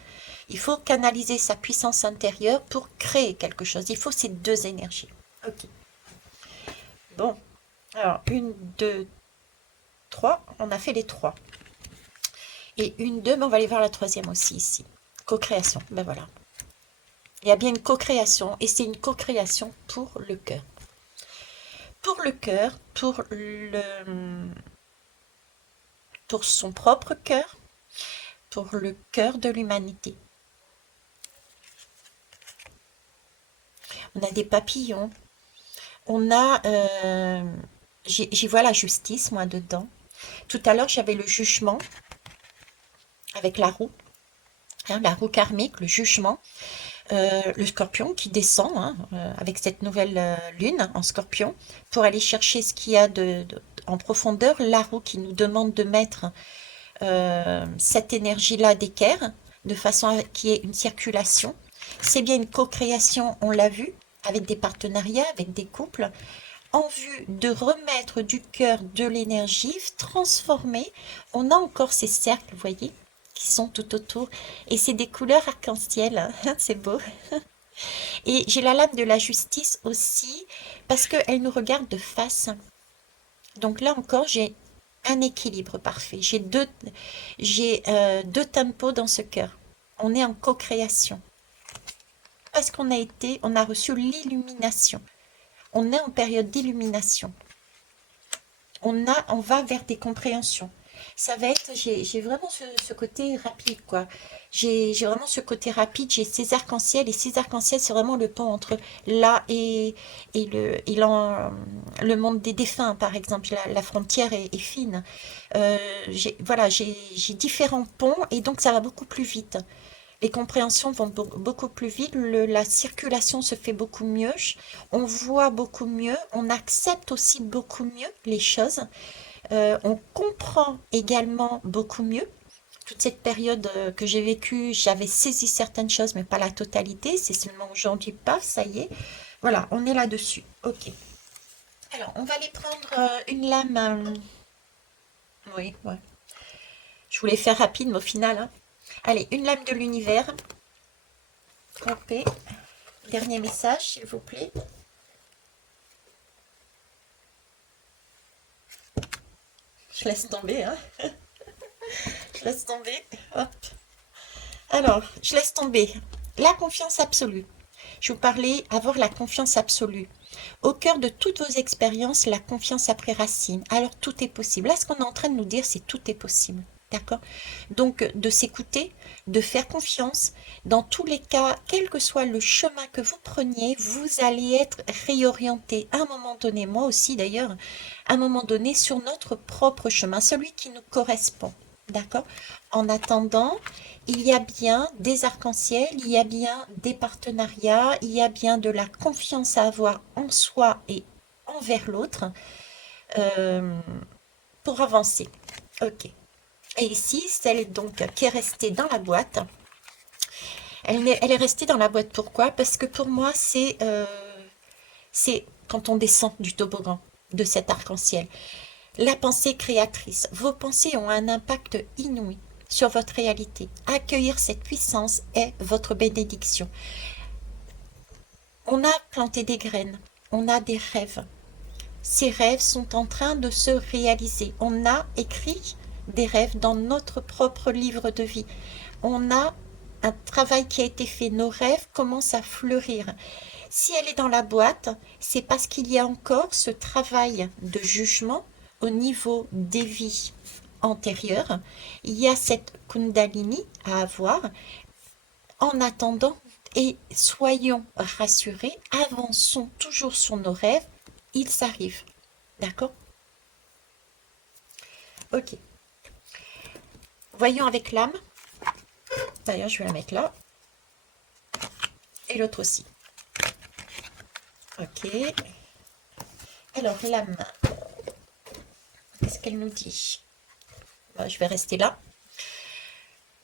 Il faut canaliser sa puissance intérieure pour créer quelque chose. Il faut ces deux énergies. Ok. Bon. Alors, une, deux, trois. On a fait les trois. Et une, deux, mais on va aller voir la troisième aussi ici. Co-création. Ben voilà. Il y a bien une co-création et c'est une co-création pour le cœur. Pour le cœur, pour son propre cœur, pour le cœur de l'humanité. On a des papillons, on a, j'y vois la justice, moi, dedans. Tout à l'heure, j'avais le jugement avec la roue, hein, la roue karmique, le jugement. Le scorpion qui descend, hein, avec cette nouvelle lune en scorpion pour aller chercher ce qu'il y a en profondeur. La roue qui nous demande de mettre cette énergie-là d'équerre de façon à qu'il y ait une circulation. C'est bien une co-création, on l'a vu, avec des partenariats, avec des couples, en vue de remettre du cœur de l'énergie, transformer. On a encore ces cercles, vous voyez, qui sont tout autour. Et c'est des couleurs arc-en-ciel, hein, c'est beau. Et j'ai la lame de la justice aussi, parce qu'elle nous regarde de face. Donc là encore, j'ai un équilibre parfait. J'ai deux tempos dans ce cœur. On est en co-création. Parce on a reçu l'illumination. On est en période d'illumination. On va vers des compréhensions. Ça va être, j'ai vraiment ce côté rapide, quoi. J'ai vraiment ce côté rapide, j'ai ces arcs-en-ciel, et ces arcs-en-ciel, c'est vraiment le pont entre là et le monde des défunts, par exemple. La frontière est fine. Voilà, j'ai différents ponts, et donc ça va beaucoup plus vite. Les compréhensions vont beaucoup plus vite, la circulation se fait beaucoup mieux, on voit beaucoup mieux, on accepte aussi beaucoup mieux les choses, on comprend également beaucoup mieux. Toute cette période que j'ai vécue, j'avais saisi certaines choses, mais pas la totalité. C'est seulement aujourd'hui, paf, ça y est. Voilà, on est là-dessus. Ok. Alors, on va aller prendre une lame. Oui, ouais. Je voulais faire rapide, mais au final, hein. Allez, une lame de l'univers. Trempée. Dernier message, s'il vous plaît. Je laisse tomber, hein. Je laisse tomber. Hop. Alors, je laisse tomber. La confiance absolue. Je vous parlais, avoir la confiance absolue. Au cœur de toutes vos expériences, la confiance a pris racine. Alors, tout est possible. Là, ce qu'on est en train de nous dire, c'est tout est possible. D'accord? Donc, de s'écouter, de faire confiance. Dans tous les cas, quel que soit le chemin que vous preniez, vous allez être réorienté à un moment donné, moi aussi d'ailleurs, à un moment donné, sur notre propre chemin, celui qui nous correspond. D'accord? En attendant, il y a bien des arcs-en-ciel, il y a bien des partenariats, il y a bien de la confiance à avoir en soi et envers l'autre euh, pour avancer. Ok. Et ici, celle donc qui est restée dans la boîte, elle est restée dans la boîte. Pourquoi? Parce que pour moi, c'est quand on descend du toboggan de cet arc-en-ciel. La pensée créatrice. Vos pensées ont un impact inouï sur votre réalité. Accueillir cette puissance est votre bénédiction. On a planté des graines, on a des rêves. Ces rêves sont en train de se réaliser. On a écrit des rêves dans notre propre livre de vie. On a un travail qui a été fait. Nos rêves commencent à fleurir. Si elle est dans la boîte, c'est parce qu'il y a encore ce travail de jugement au niveau des vies antérieures. Il y a cette Kundalini à avoir. En attendant, et soyons rassurés, avançons toujours sur nos rêves, ils arrivent. D'accord? Ok. Voyons avec l'âme. D'ailleurs, je vais la mettre là. Et l'autre aussi. Ok. Alors, l'âme. Qu'est-ce qu'elle nous dit? Je vais rester là.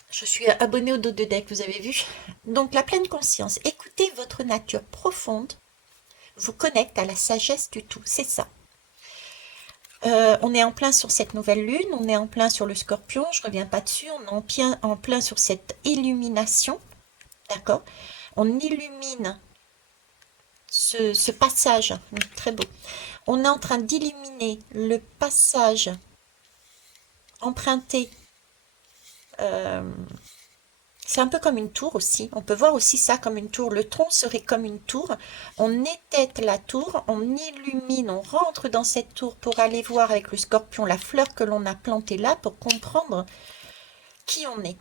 Je suis abonnée au dos de deck, vous avez vu. Donc, la pleine conscience. Écoutez votre nature profonde. Vous connecte à la sagesse du tout. C'est ça. On est en plein sur cette nouvelle lune. On est en plein sur le scorpion. Je ne reviens pas dessus. On est en plein sur cette illumination. D'accord? On illumine ce passage. Très beau. On est en train d'illuminer le passage emprunté. C'est un peu comme une tour aussi. On peut voir aussi ça comme une tour. Le tronc serait comme une tour. On étête la tour, on illumine, on rentre dans cette tour pour aller voir avec le scorpion la fleur que l'on a plantée là pour comprendre qui on est.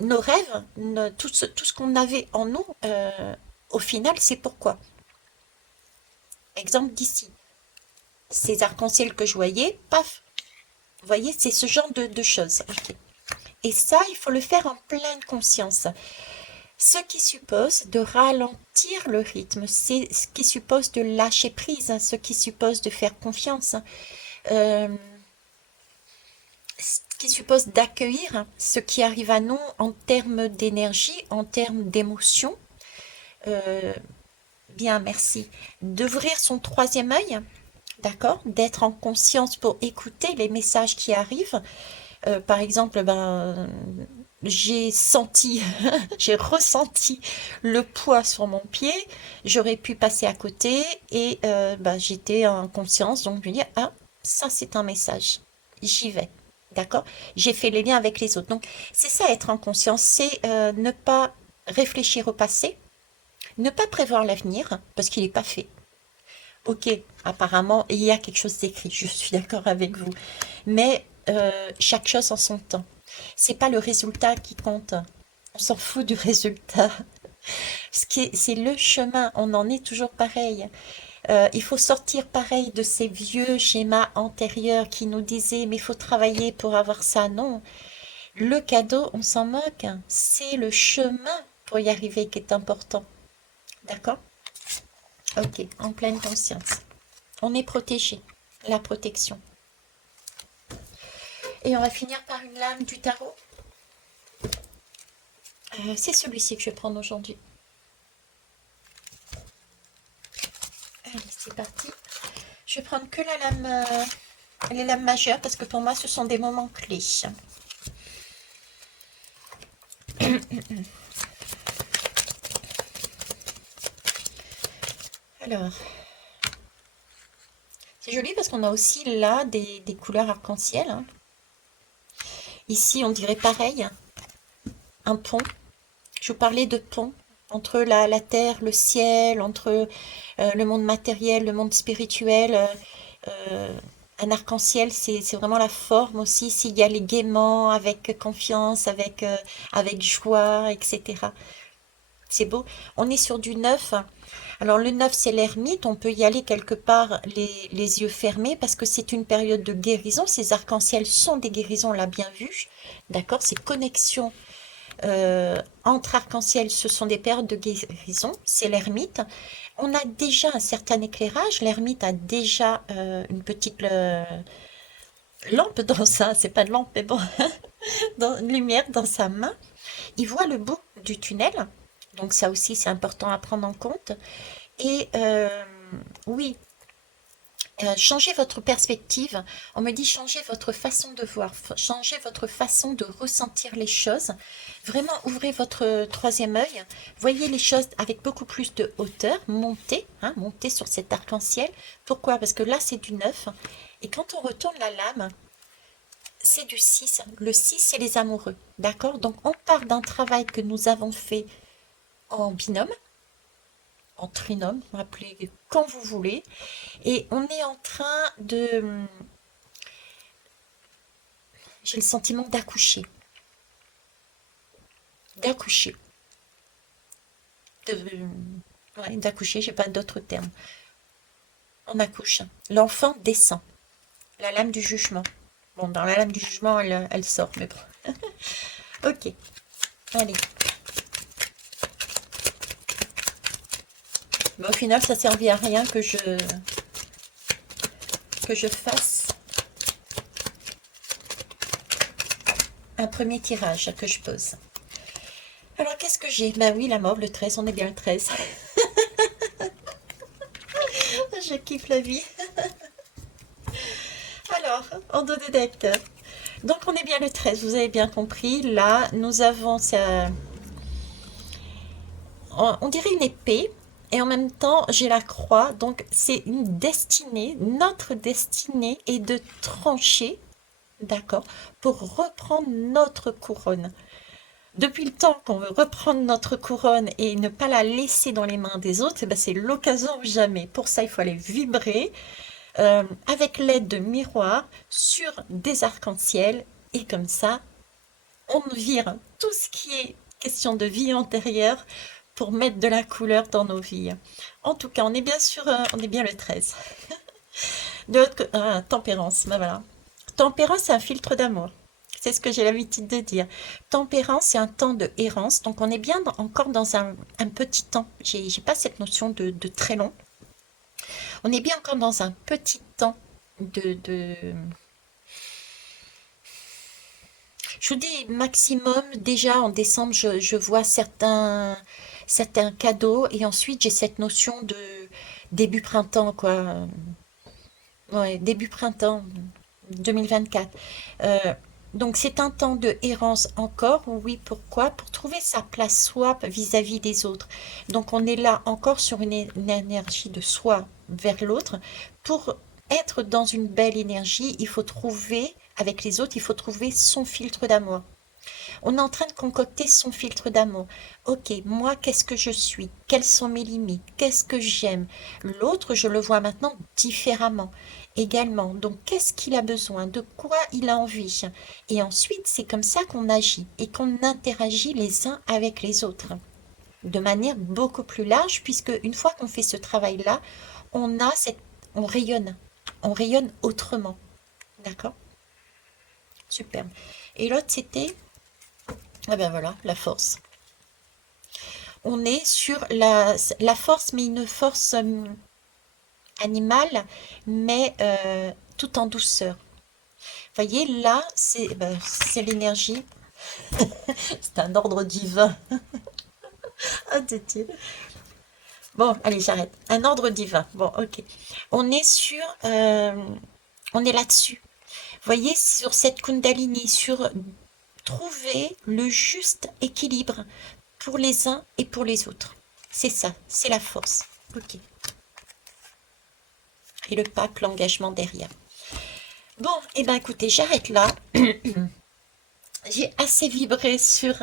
Nos rêves, tout ce qu'on avait en nous, au final, c'est pourquoi. Exemple d'ici. Ces arcs-en-ciel que je voyais, paf. Vous voyez, c'est ce genre de choses. Okay. Et ça, il faut le faire en pleine conscience. Ce qui suppose de ralentir le rythme, c'est ce qui suppose de lâcher prise, ce qui suppose de faire confiance, ce qui suppose d'accueillir ce qui arrive à nous en termes d'énergie, en termes d'émotion, euh, bien, merci, d'ouvrir son troisième œil, d'accord, d'être en conscience pour écouter les messages qui arrivent. Par exemple, ben, j'ai senti, j'ai ressenti le poids sur mon pied, j'aurais pu passer à côté et ben, j'étais en conscience, donc je me dis, ah, ça c'est un message, j'y vais, d'accord? J'ai fait les liens avec les autres. Donc c'est ça être en conscience, c'est ne pas réfléchir au passé, ne pas prévoir l'avenir, parce qu'il n'est pas fait. Ok, apparemment, il y a quelque chose d'écrit, je suis d'accord avec vous. Mais chaque chose en son temps. C'est pas le résultat qui compte. On s'en fout du résultat. C'est le chemin. On en est toujours pareil. Il faut sortir pareil de ces vieux schémas antérieurs qui nous disaient mais il faut travailler pour avoir ça. Non, le cadeau, on s'en moque. C'est le chemin pour y arriver qui est important. D'accord? Ok, en pleine conscience. On est protégé. La protection. Et on va finir par une lame du tarot. C'est celui-ci que je vais prendre aujourd'hui. Allez, c'est parti. Je vais prendre que la lame, les lames majeures parce que pour moi, ce sont des moments clés. Alors, c'est joli parce qu'on a aussi là des couleurs arc-en-ciel. Hein. Ici, on dirait pareil, un pont. Je vous parlais de pont entre la terre, le ciel, entre le monde matériel, le monde spirituel. Un arc-en-ciel, c'est vraiment la forme aussi, s'il y a les gaiements, avec confiance, avec joie, etc. C'est beau. On est sur du neuf. Alors le neuf, c'est l'ermite. On peut y aller quelque part les yeux fermés parce que c'est une période de guérison. Ces arcs-en-ciel sont des guérisons, on l'a bien vu. D'accord? Ces connexions entre arc-en-ciel, ce sont des périodes de guérison. C'est l'ermite. On a déjà un certain éclairage. L'ermite a déjà une petite lampe dans ça. C'est pas de lampe, mais bon, dans, une lumière dans sa main. Il voit le bout du tunnel. Donc ça aussi, c'est important à prendre en compte. Et oui, changez votre perspective. On me dit changez votre façon de voir, changez votre façon de ressentir les choses. Vraiment, ouvrez votre troisième œil. Voyez les choses avec beaucoup plus de hauteur. Montez, hein, montez sur cet arc-en-ciel. Pourquoi? Parce que là, c'est du 9. Et quand on retourne la lame, c'est du 6. Le 6, c'est les amoureux. D'accord? Donc, on part d'un travail que nous avons fait en binôme, en trinôme, appelez quand vous voulez. Et on est en train de... J'ai le sentiment d'accoucher. D'accoucher. De, ouais, d'accoucher, j'ai pas d'autre terme. On accouche. L'enfant descend. La lame du jugement. Bon, dans la lame du jugement, elle sort, mais bon. Ok. Allez. Mais au final, ça servit à rien que je fasse un premier tirage que je pose. Alors, qu'est-ce que j'ai? Bah oui, la mauve, le 13, on est bien le 13. Je kiffe la vie. Alors, en dos de deck. Donc, on est bien le 13, vous avez bien compris. Là, nous avons ça. On dirait une épée. Et en même temps, j'ai la croix. Donc, c'est une destinée. Notre destinée est de trancher, d'accord, pour reprendre notre couronne. Depuis le temps qu'on veut reprendre notre couronne et ne pas la laisser dans les mains des autres, eh ben c'est l'occasion ou jamais. Pour ça, il faut aller vibrer avec l'aide de miroirs sur des arcs-en-ciel. Et comme ça, on vire tout ce qui est question de vie antérieure pour mettre de la couleur dans nos vies. En tout cas, on est bien sûr, on est bien le 13. De l'autre côté, tempérance, ben voilà. Tempérance, c'est un filtre d'amour. C'est ce que j'ai l'habitude de dire. Tempérance, c'est un temps de errance. Donc, on est bien encore dans un petit temps. J'ai pas cette notion de très long. On est bien encore dans un petit temps de... Je vous dis maximum, déjà en décembre, je vois certains c'était un cadeau. Et ensuite, j'ai cette notion de début printemps, quoi. Ouais, début printemps 2024. Euh, donc, c'est un temps de errance encore. Oui, pourquoi? Pour trouver sa place soi vis-à-vis des autres. Donc, on est là encore sur une énergie de soi vers l'autre. Pour être dans une belle énergie, il faut trouver, avec les autres, il faut trouver son filtre d'amour. On est en train de concocter son filtre d'amour. Ok, moi, qu'est-ce que je suis? Quelles sont mes limites? Qu'est-ce que j'aime? L'autre, je le vois maintenant différemment également. Donc, qu'est-ce qu'il a besoin? De quoi il a envie? Et ensuite, c'est comme ça qu'on agit et qu'on interagit les uns avec les autres de manière beaucoup plus large, puisque une fois qu'on fait ce travail-là, on a cette, on rayonne autrement. D'accord? Super. Et l'autre, c'était, ah ben voilà, la force. On est sur la force, mais une force animale, mais tout en douceur. Vous voyez, là, c'est l'énergie. C'est un ordre divin. Ah, Tété. Bon, allez, j'arrête. Un ordre divin. Bon, ok. On est sur, on est là-dessus. Vous voyez, sur cette Kundalini, sur trouver le juste équilibre pour les uns et pour les autres. C'est ça, c'est la force. Ok. Et le pape, l'engagement derrière. Bon, et ben écoutez, j'arrête là. J'ai assez vibré sur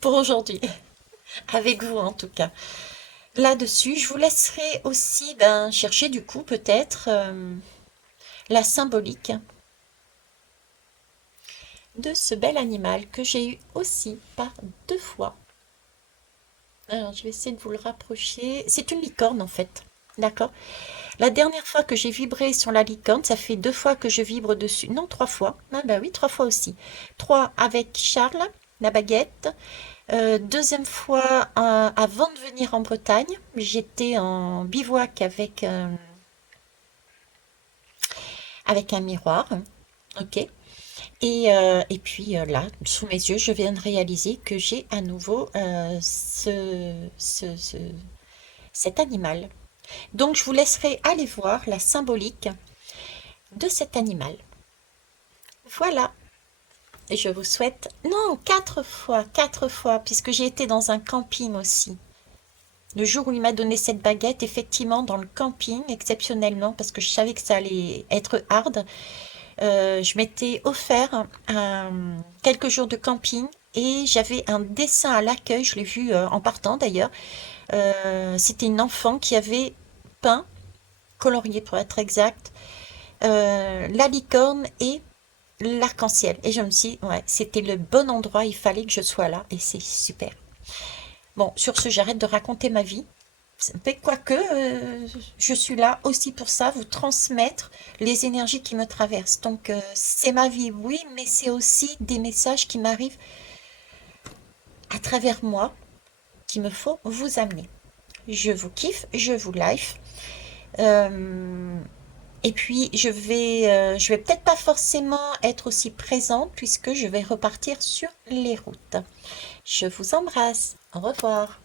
pour aujourd'hui, avec vous en tout cas. Là-dessus, je vous laisserai aussi chercher du coup peut-être la symbolique de ce bel animal que j'ai eu aussi par 2 fois. Alors, je vais essayer de vous le rapprocher. C'est une licorne en fait. D'accord? La dernière fois que j'ai vibré sur la licorne, ça fait 2 fois que je vibre dessus. Non, 3 fois. Ah bah oui, 3 fois aussi. 3 avec Charles, la baguette. Deuxième fois, avant de venir en Bretagne, j'étais en bivouac avec un miroir. Ok. Et puis là, sous mes yeux, je viens de réaliser que j'ai à nouveau cet animal. Donc, je vous laisserai aller voir la symbolique de cet animal. Voilà. Et je vous souhaite... Non, 4 fois, puisque j'ai été dans un camping aussi. Le jour où il m'a donné cette baguette, effectivement, dans le camping, exceptionnellement, parce que je savais que ça allait être hard, je m'étais offert quelques jours de camping et j'avais un dessin à l'accueil, je l'ai vu en partant d'ailleurs. C'était une enfant qui avait peint, colorié pour être exact, la licorne et l'arc-en-ciel. Et je me suis dit, ouais, c'était le bon endroit, il fallait que je sois là et c'est super. Bon, sur ce, j'arrête de raconter ma vie. Mais quoique, je suis là aussi pour ça, vous transmettre les énergies qui me traversent. Donc, c'est ma vie, oui, mais c'est aussi des messages qui m'arrivent à travers moi qu'il me faut vous amener. Je vous kiffe, je vous life. Euh, et puis, je vais peut-être pas forcément être aussi présente puisque je vais repartir sur les routes. Je vous embrasse. Au revoir.